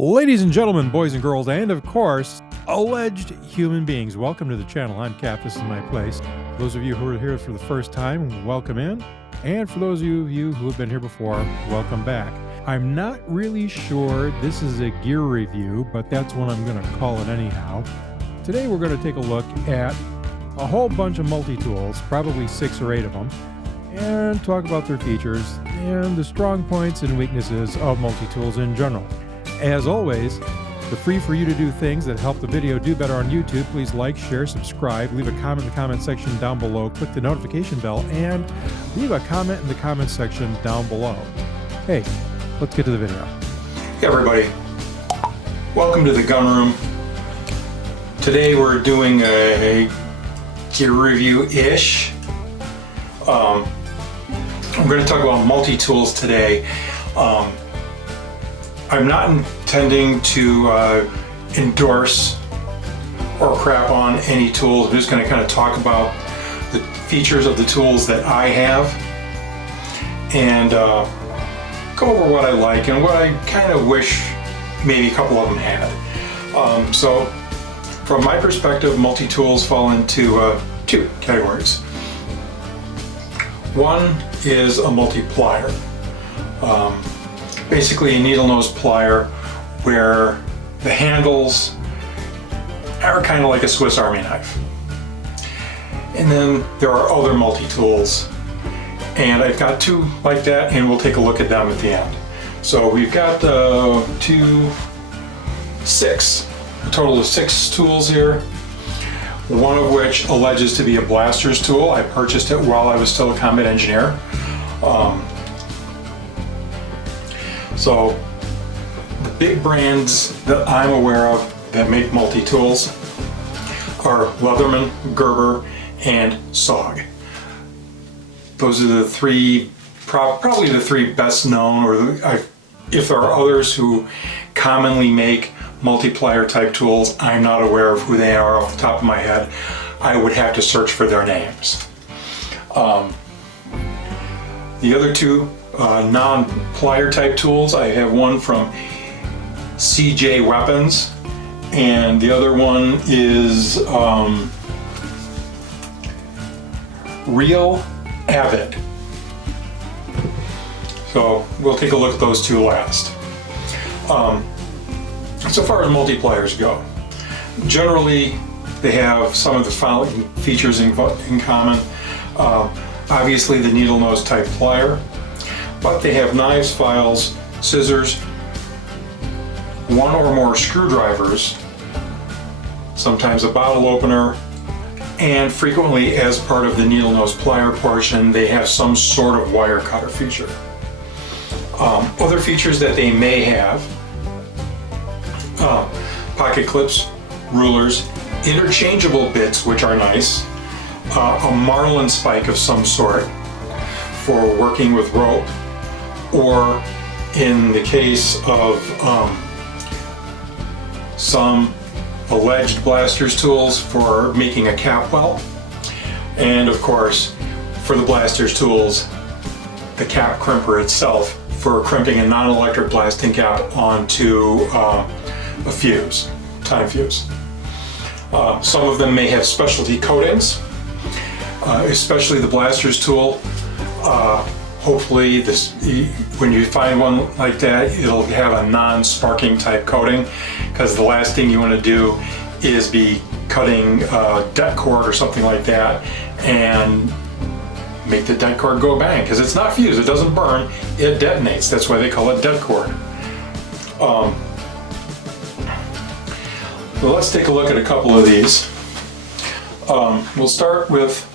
Ladies and gentlemen, boys and girls, and of course, alleged human beings, welcome to the channel. I'm Cap, this is my place. Those of you who are here for the first time, welcome in. And for those of you who have been here before, welcome back. I'm not really sure this is a gear review, but that's what I'm going to call it anyhow. Today we're going to take a look at a whole bunch of multi-tools, probably 6 or 8 of them, and talk about their features and the strong points and weaknesses of multi-tools in general. As always, the free for you to do things that help the video do better on YouTube. Please like, share, subscribe, leave a comment in the comment section down below, click the notification bell, and leave a comment in the comment section down below. Hey, let's get to the video. Hey everybody, welcome to the gun room. Today we're doing a gear review-ish. I'm going to talk about multi-tools today. I'm not intending to endorse or crap on any tools. I'm just going to kind of talk about the features of the tools that I have and go over what I like and what I kind of wish maybe a couple of them had. So from my perspective, multi-tools fall into 2 categories. One is a multiplier. Basically a needle nose plier where the handles are kind of like a Swiss Army knife. And then there are other multi-tools, and I've got 2 like that, and we'll take a look at them at the end. So we've got 6, a total of 6 tools here, one of which alleges to be a blaster's tool. I purchased it while I was still a combat engineer. So the big brands that I'm aware of that make multi-tools are Leatherman, Gerber, and SOG. Those are the 3, probably the 3 best known, or if there are others who commonly make multiplier type tools, I'm not aware of who they are off the top of my head. I would have to search for their names. The other 2 non-plier type tools, I have one from CJ Weapons, and the other one is Real Avid. So we'll take a look at those 2 last. So far as multipliers go, generally they have some of the following features in common. Obviously the needle nose type plier, but they have knives, files, scissors, 1 or more screwdrivers, sometimes a bottle opener, and frequently as part of the needle nose plier portion they have some sort of wire cutter feature. Other features that they may have: pocket clips, rulers, interchangeable bits, which are nice, a marlin spike of some sort for working with rope, or in the case of some alleged blasters tools, for making a cap welt, and of course for the blasters tools, the cap crimper itself for crimping a non-electric blasting cap onto a fuse, time fuse. Some of them may have specialty coatings, especially the blasters tool. Hopefully when you find one like that, it'll have a non-sparking type coating, because the last thing you want to do is be cutting det cord or something like that and make the det cord go bang, because it's not fused, it doesn't burn, it detonates. That's why they call it det cord. Well, let's take a look at a couple of these. We'll start with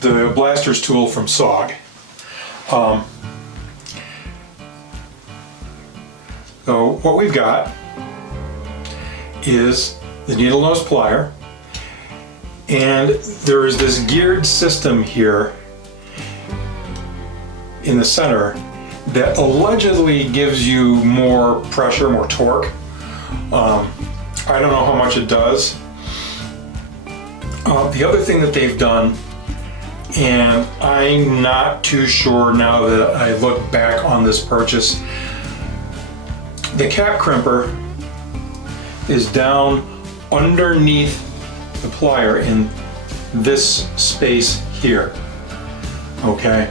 the blasters tool from SOG. So what we've got is the needle nose plier, and there is this geared system here in the center that allegedly gives you more pressure, more torque. I don't know how much it does. The other thing that they've done, and I'm not too sure now that I look back on this purchase, the cap crimper is down underneath the plier in this space here. Okay,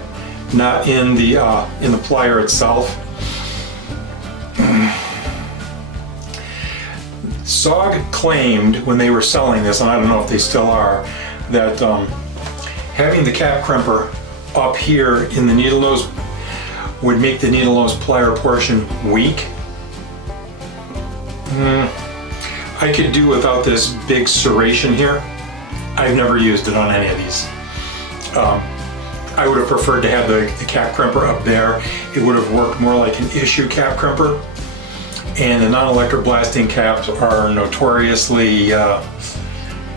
not in the plier itself. SOG claimed when they were selling this, and I don't know if they still are, that having the cap crimper up here in the needle nose would make the needle nose plier portion weak. I could do without this big serration here. I've never used it on any of these. I would have preferred to have the cap crimper up there. It would have worked more like an issue cap crimper. And the non-electric blasting caps are notoriously, at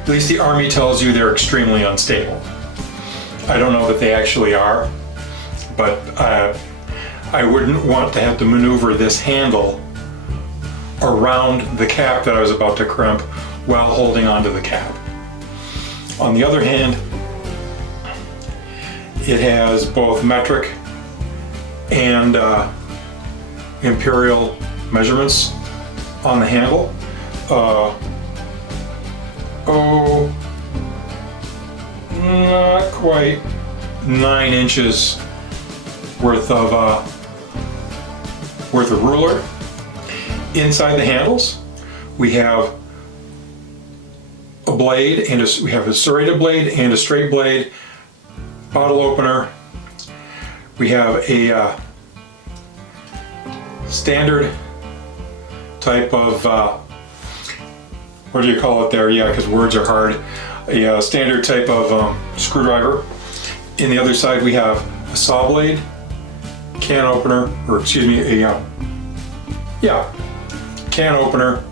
least the Army tells you they're extremely unstable. I don't know that they actually are, but I wouldn't want to have to maneuver this handle around the cap that I was about to crimp while holding onto the cap. On the other hand, it has both metric and imperial measurements on the handle. Not quite 9 inches worth of ruler. Inside the handles, we have a blade and we have a serrated blade and a straight blade, bottle opener. We have a standard type of what do you call it there? Yeah, because words are hard. A standard type of screwdriver. In the other side, we have a saw blade, can opener, or excuse me, can opener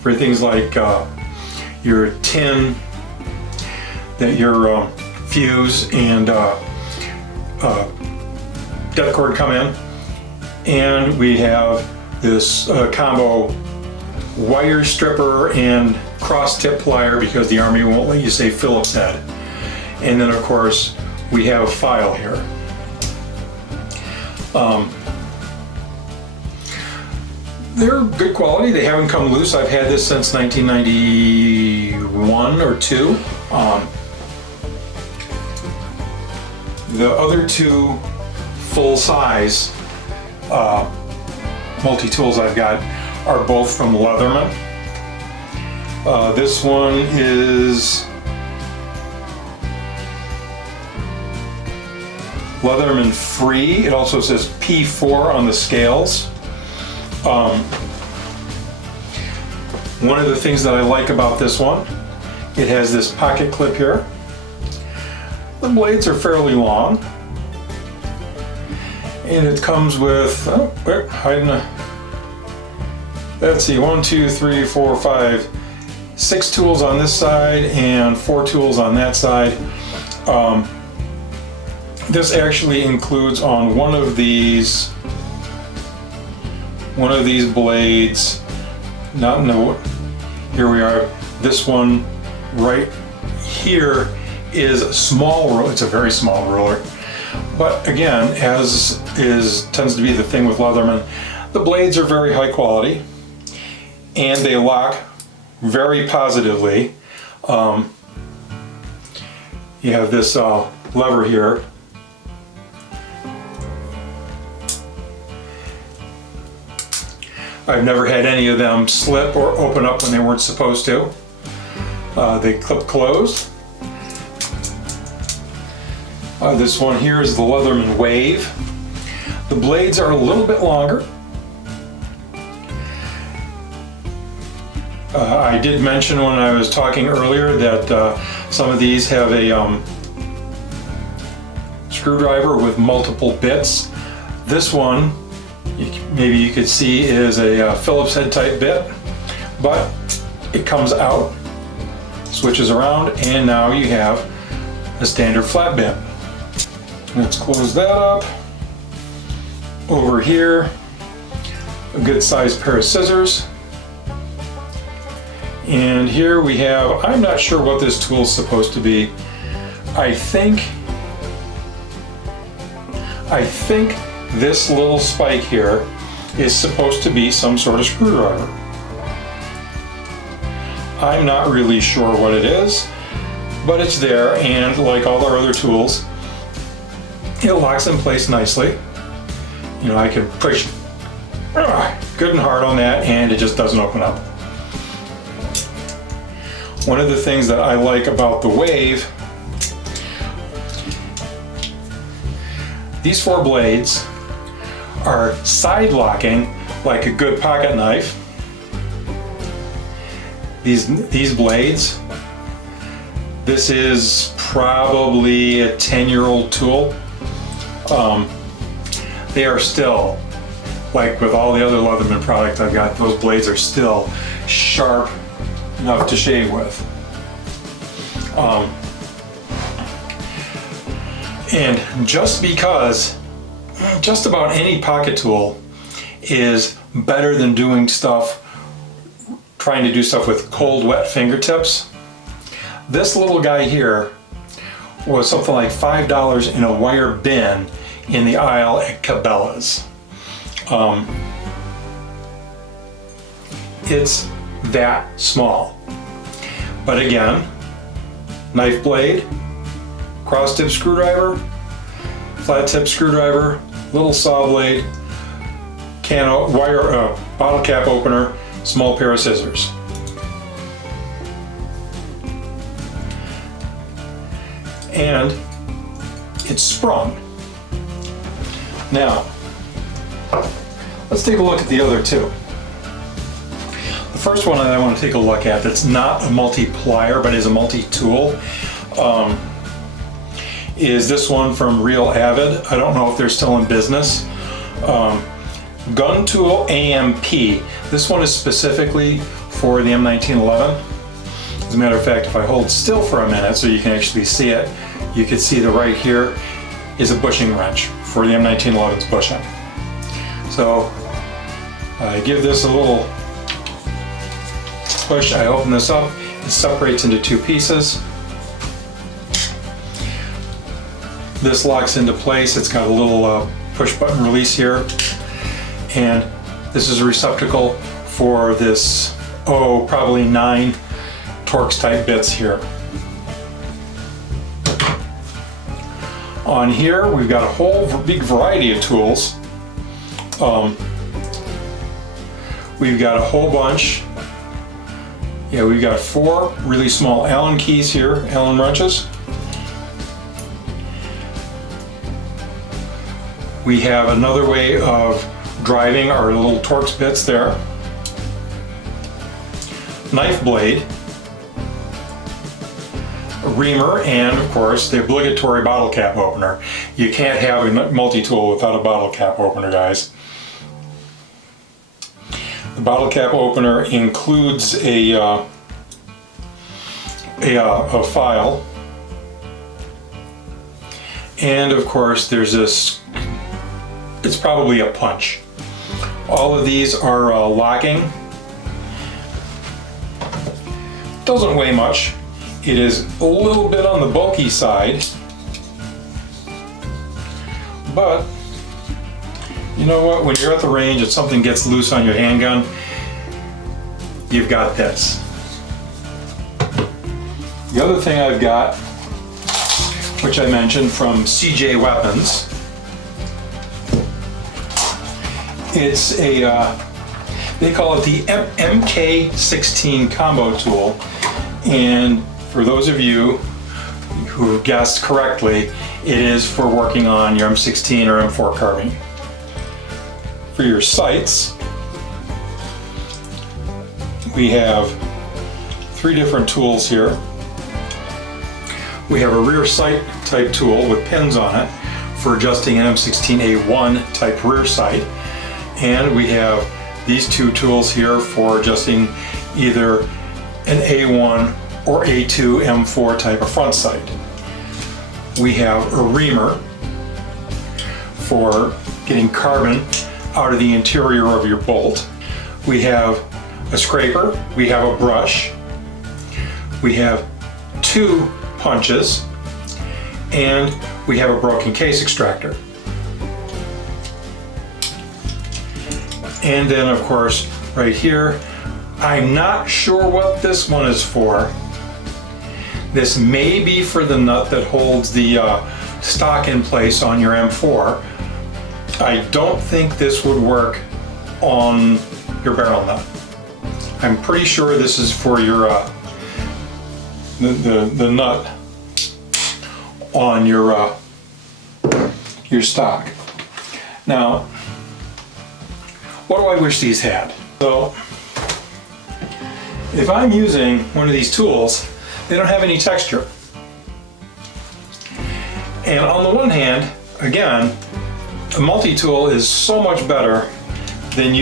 for things like your tin that your fuse and depth cord come in. And we have this combo wire stripper and cross tip plier because the Army won't let you say Phillips head. And then of course we have a file here. They're good quality. They haven't come loose. I've had this since 1991 or 2. The other two full-size multi-tools I've got are both from Leatherman. This one is Leatherman Free. It also says P4 on the scales. One of the things that I like about this one, it has this pocket clip here. The blades are fairly long. And it comes with, let's see, 1, 2, 3, 4, 5, 6 tools on this side and 4 tools on that side. This actually includes on one of these blades, here we are, this one right here is a small ruler. It's a very small ruler. But again, as tends to be the thing with Leatherman, the blades are very high quality and they lock very positively. You have this lever here. I've never had any of them slip or open up when they weren't supposed to. They clip closed. This one here is the Leatherman Wave. The blades are a little bit longer. I did mention when I was talking earlier that some of these have a screwdriver with multiple bits. This one, maybe you could see, is a Phillips head type bit, but it comes out, switches around, and now you have a standard flat bit. Let's close that up. Over here, a good sized pair of scissors. And here we have, I'm not sure what this tool is supposed to be. I think this little spike here is supposed to be some sort of screwdriver. I'm not really sure what it is, but it's there, and like all our other tools, it locks in place nicely. You know, I can push good and hard on that and it just doesn't open up. One of the things that I like about the Wave, these 4 blades are side locking like a good pocket knife. These blades, this is probably a 10-year-old tool. They are still, like with all the other Leatherman products I've got, those blades are still sharp enough to shave with. And just because just about any pocket tool is better than doing stuff, trying to do stuff with cold, wet fingertips, this little guy here was something like $5 in a wire bin in the aisle at Cabela's. It's that small. But again, knife blade, cross tip screwdriver, flat tip screwdriver, little saw blade, bottle cap opener, small pair of scissors. And it's sprung. Now, let's take a look at the other two. The first one that I want to take a look at that's not a multi-plier but is a multi-tool is this one from Real Avid. I don't know if they're still in business. Gun Tool AMP. This one is specifically for the M1911. As a matter of fact, if I hold still for a minute so you can actually see it, you can see the right here is a bushing wrench for the M1911's bushing. So I give this a little push, I open this up, it separates into 2 pieces. This locks into place, it's got a little push button release here, and this is a receptacle for this, probably 9 Torx type bits here. On here we've got a whole big variety of tools. We've got a whole bunch. Yeah, we've got 4 really small Allen keys here, Allen wrenches. We have another way of driving our little Torx bits there. Knife blade, a reamer, and of course the obligatory bottle cap opener. You can't have a multi-tool without a bottle cap opener, guys. The bottle cap opener includes a file, and of course there's this, it's probably a punch. All of these are locking. Doesn't weigh much. It is a little bit on the bulky side, but you know what, when you're at the range and something gets loose on your handgun, you've got this. The other thing I've got, which I mentioned from CJ Weapons, it's a, they call it the MK16 combo tool, and for those of you who guessed correctly, it is for working on your M16 or M4 carbine. For your sights, we have 3 different tools here. We have a rear sight type tool with pins on it for adjusting an M16A1 type rear sight, and we have these 2 tools here for adjusting either an A1 or A2 M4 type of front sight. We have a reamer for getting carbon out of the interior of your bolt. We have a scraper, we have a brush, we have 2 punches, and we have a broken case extractor. And then of course, right here, I'm not sure what this one is for. This may be for the nut that holds the stock in place on your M4. I don't think this would work on your barrel nut. I'm pretty sure this is for your the nut on your stock. Now, what do I wish these had? So, if I'm using one of these tools, they don't have any texture. And on the one hand, again, a multi-tool is so much better than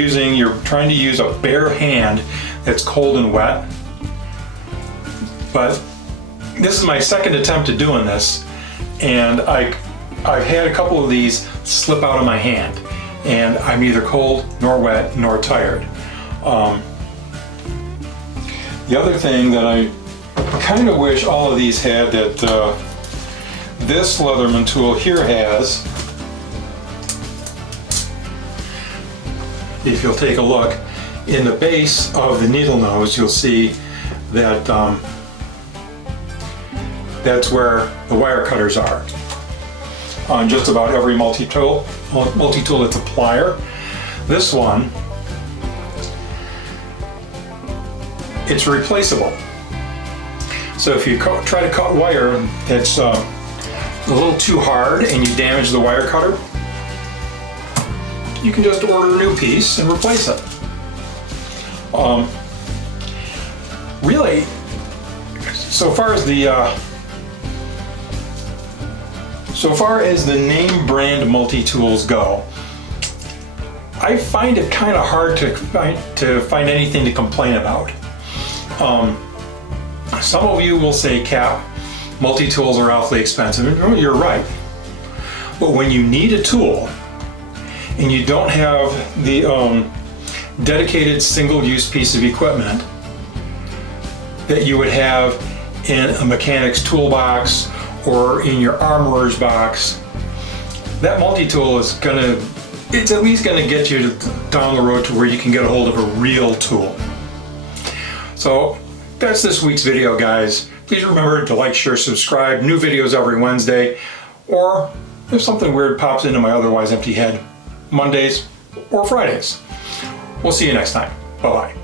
trying to use a bare hand that's cold and wet. But this is my second attempt at doing this, and I've had a couple of these slip out of my hand, and I'm neither cold nor wet nor tired. The other thing that I kind of wish all of these had that this Leatherman tool here has, if you'll take a look, in the base of the needle nose, you'll see that that's where the wire cutters are. On just about every multi-tool that's a plier. This one, it's replaceable. So if you try to cut wire that's a little too hard and you damage the wire cutter, you can just order a new piece and replace it. Really, so far as the name brand multi-tools go, I find it kind of hard to find anything to complain about. Some of you will say, Cap, multi-tools are awfully expensive. And you're right. But when you need a tool and you don't have the dedicated single-use piece of equipment that you would have in a mechanic's toolbox or in your armorer's box, that multi-tool is it's at least gonna get you down the road to where you can get a hold of a real tool. So that's this week's video, guys. Please remember to like, share, subscribe. New videos every Wednesday, or if something weird pops into my otherwise empty head, Mondays or Fridays. We'll see you next time. Bye-bye.